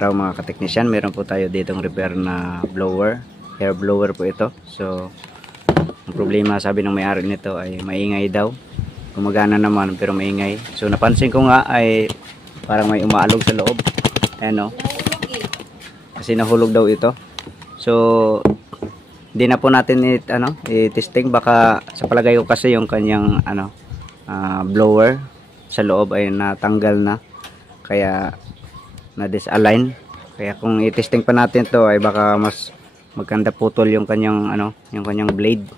araw mga kateknisyan, meron po tayo ditong repair na blower, hair blower po ito. So ang problema, sabi ng may-ari nito ay maingay daw, gumagana naman pero maingay. So napansin ko nga ay parang may umaalog sa loob, ayan o, kasi nahulog daw ito. So hindi na po natin i-testing, baka sa palagay ko kasi yung kanyang blower sa loob ay natanggal na, kaya na-disalign. Kaya kung i-testing pa natin to ay baka mas maganda putol yung kanyang yung kanyang blade.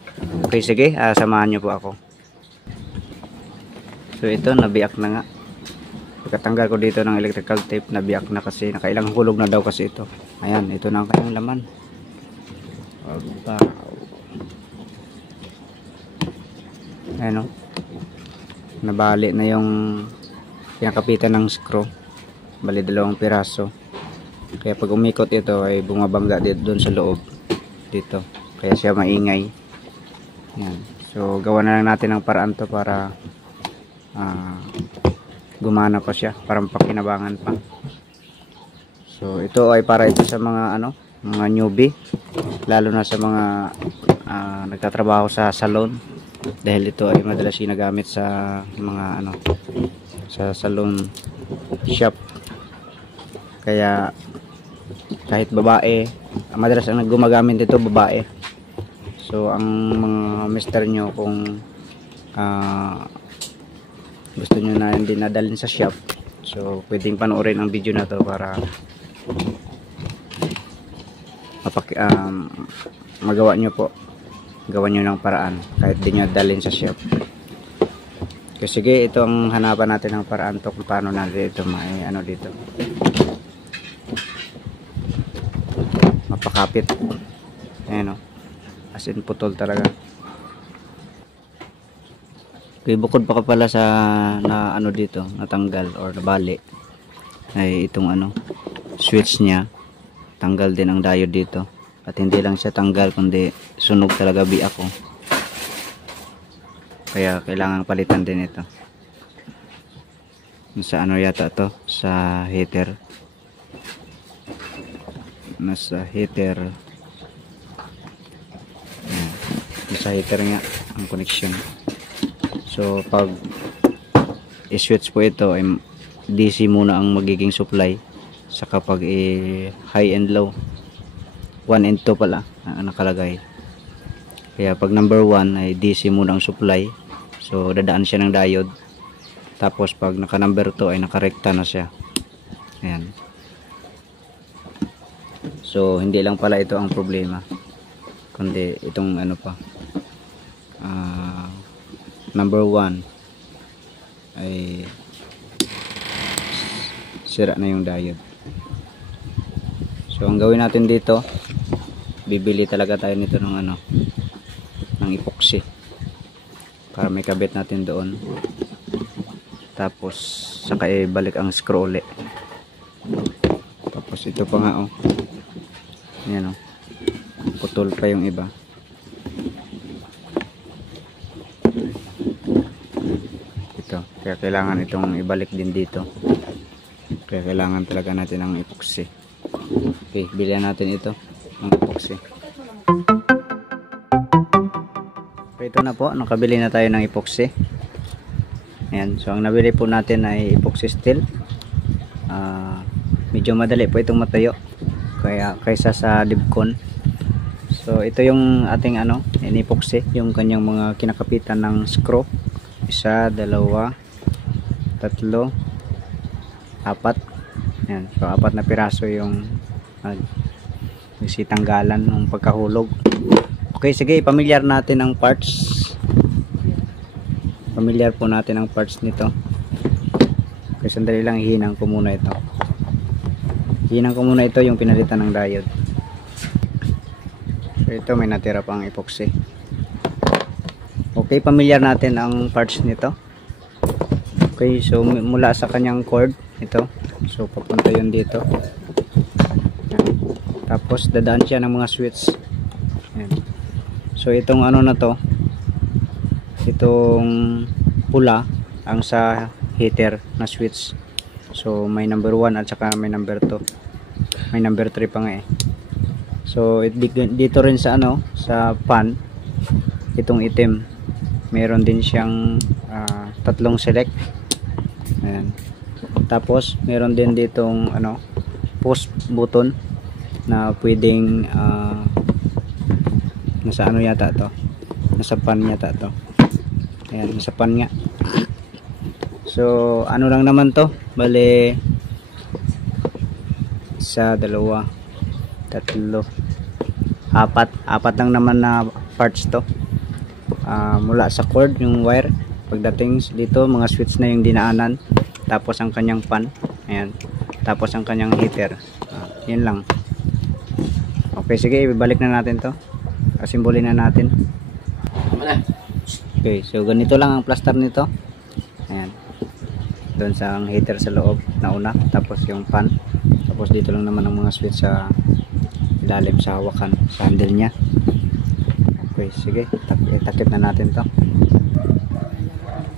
Okay, sige, samahan niyo po ako. So ito, nabiyak na nga. Pagkatanggal ko dito ng electrical tape, nabiyak na kasi nakailang hulog na daw kasi ito. Ayan, ito na ang kanyang laman. Ayan o, nabali na yung pinakapitan ng screw, bali 2 piraso. Kaya pag umikot ito ay bumabangga dito doon sa loob dito, kaya siya maingay. Yan. So gawa na lang natin ng paraan to para gumana pa siya, parang pakinabangan pa. So ito ay para ito sa mga mga newbie, lalo na sa mga nagtatrabaho sa salon, dahil ito ay madalas ginagamit sa mga sa salon shop. Kaya kahit babae, madalas ang gumagamit dito babae. So ang mga mister nyo, kung gusto nyo na hindi nadalhin sa shop, so pwedeng panoorin ang video na to para magawa nyo po, gawa nyo ng paraan kahit di nyo dalhin sa shop. So sige, ito ang hanapan natin ng paraan to kung paano natin ito dito mapakapit. Ayan o, as in putol talaga. Okay, bukod pa pala sa dito natanggal or nabali, ay itong switch nya, tanggal din ang diode dito. At hindi lang siya tanggal, kundi sunog talaga biak ko. Kaya kailangan palitan din ito. Sa yata to, sa heater. Nasa heater. Nasa heater nga ang connection. So pag i-switch po ito ay DC muna ang magiging supply, saka pag high and low, 1 and 2 pala nakalagay. Kaya pag number 1 ay DC muna ang supply, so dadaan siya ng diode. Tapos pag naka number 2 ay nakarekta na siya. Ayan. So hindi lang pala ito ang problema, kundi itong number 1 ay sira na yung diode. So ang gawin natin dito, bibili talaga tayo nito ng ng epoxy para may kabit natin doon. Tapos saka balik ang screw ulit. Tapos ito pa nga ayan putol pa yung iba. Ito, kaya kailangan itong ibalik din dito. Kaya kailangan talaga natin ng epoxy. Okay, bilihan natin ito ng epoxy. So ito na po, nakabili na tayo ng epoxy. Ayan, so ang nabili po natin ay epoxy steel. Medyo madali po itong matayo kaysa sa Dibcon. So ito yung ating in-epoxy, yung kanyang mga kinakapitan ng screw. 1, 2, 3, 4. Ayan, so 4 na piraso yung tanggalan ng pagkahulog. Okay, sige, pamilyar natin ang parts. Pamilyar po natin ang parts nito. Okay, sandali lang, hihinang ko muna ito. Hihinang ko muna ito, yung pinalitan ng diode. So ito, may natira pang epoxy. Okay, pamilyar natin ang parts nito. Okay, so mula sa kanyang cord ito, so papunta yun dito. Tapos dadaan siya ng mga switch. Ayan. So itong na to, itong pula ang sa heater na switch. So may number 1 at saka may number 2. May number 3 pa nga eh. So dito rin sa ano, sa pan, itong itim, meron din siyang tatlong select. Ayan. Tapos meron din ditong ano, post button na pwedeng nasa ano yata to, nasa pan yata to. Ayan, nasa pan nga. So ano lang naman to, bale isa, dalawa, tatlo, apat lang naman na parts to. Mula sa cord yung wire, pagdating dito mga switch na yung dinaanan, tapos ang kanyang pan, ayan, tapos ang kanyang heater. Yun lang. Okay, sige, ibalik na natin to, simbolin na natin. Okay, so ganito lang ang plaster nito. Ayan, doon sa heater sa loob na una, tapos yung pan, tapos dito lang naman ang mga switch sa ilalim sa hawakan sa handle nya. Okay, sige, itakip na natin to.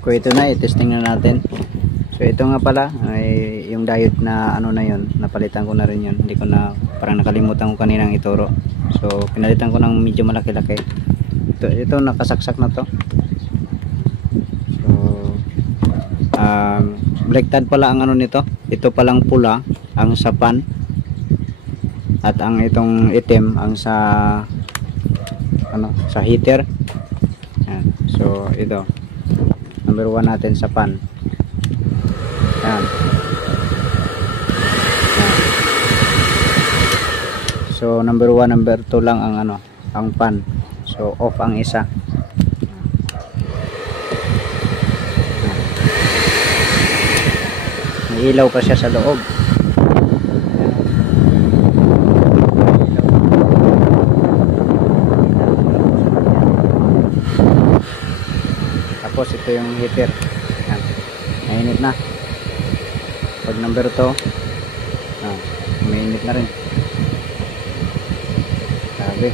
Okay, ito na, i-testing na natin. So ito nga pala ay yung diode na ano na yun, napalitan ko na rin yun. Hindi ko na, parang nakalimutan ko kaninang ituro. So pinalitan ko ng medyo malaki-laki. Ito nakasaksak na to. So baliktad pala ang ano nito. Ito palang pula ang sa pan, at ang itong itim ang sa ano, sa heater. Ayan. So ito number 1 natin sa pan. Ayan. So number 1, number 2 lang ang ano, ang pan. So off ang isa. May ilaw pa siya sa loob. Tapos ito yung heater. Ayan. Mainit na. Pag number 2, mainit na rin. Sabi.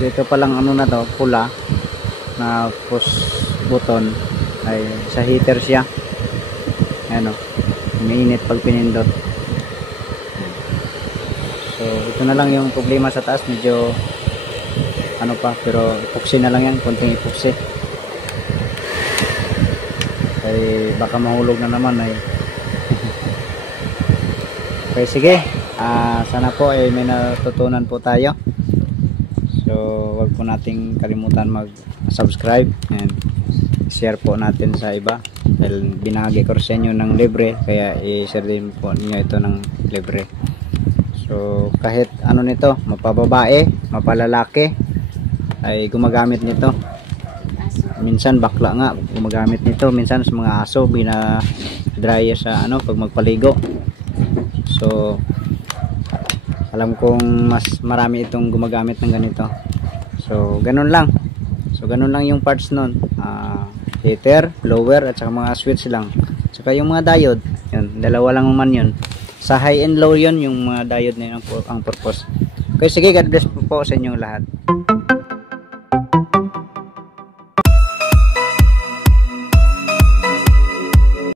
So ito palang ano na to, pula na push button ay sa heater siya. Ayan o, umiinit pag pinindot. So ito na lang yung problema sa taas, medyo ano pa, pero epoxy na lang yan, konting epoxy. Ay baka mahulog na naman ay. Okay, sige, sana po ay may natutunan po tayo. So wag po nating kalimutan mag-subscribe and share po natin sa iba, dahil binahagi ko sa inyo ng libre, kaya i-share din po niyo ito ng libre. So kahit ano nito, mapababae, mapalalaki ay gumagamit nito. Minsan bakla nga gumagamit nito, minsan sa mga aso bina-dry sa ano pag magpaligo. So alam kong mas marami itong gumagamit ng ganito. So ganun lang. So ganun lang yung parts nun. Heater, blower at saka mga switch lang. Saka yung mga diode, yun, dalawa lang man yun. Sa high and low yun yung mga diode na yun ang purpose. Okay, sige, God bless po sa inyong lahat.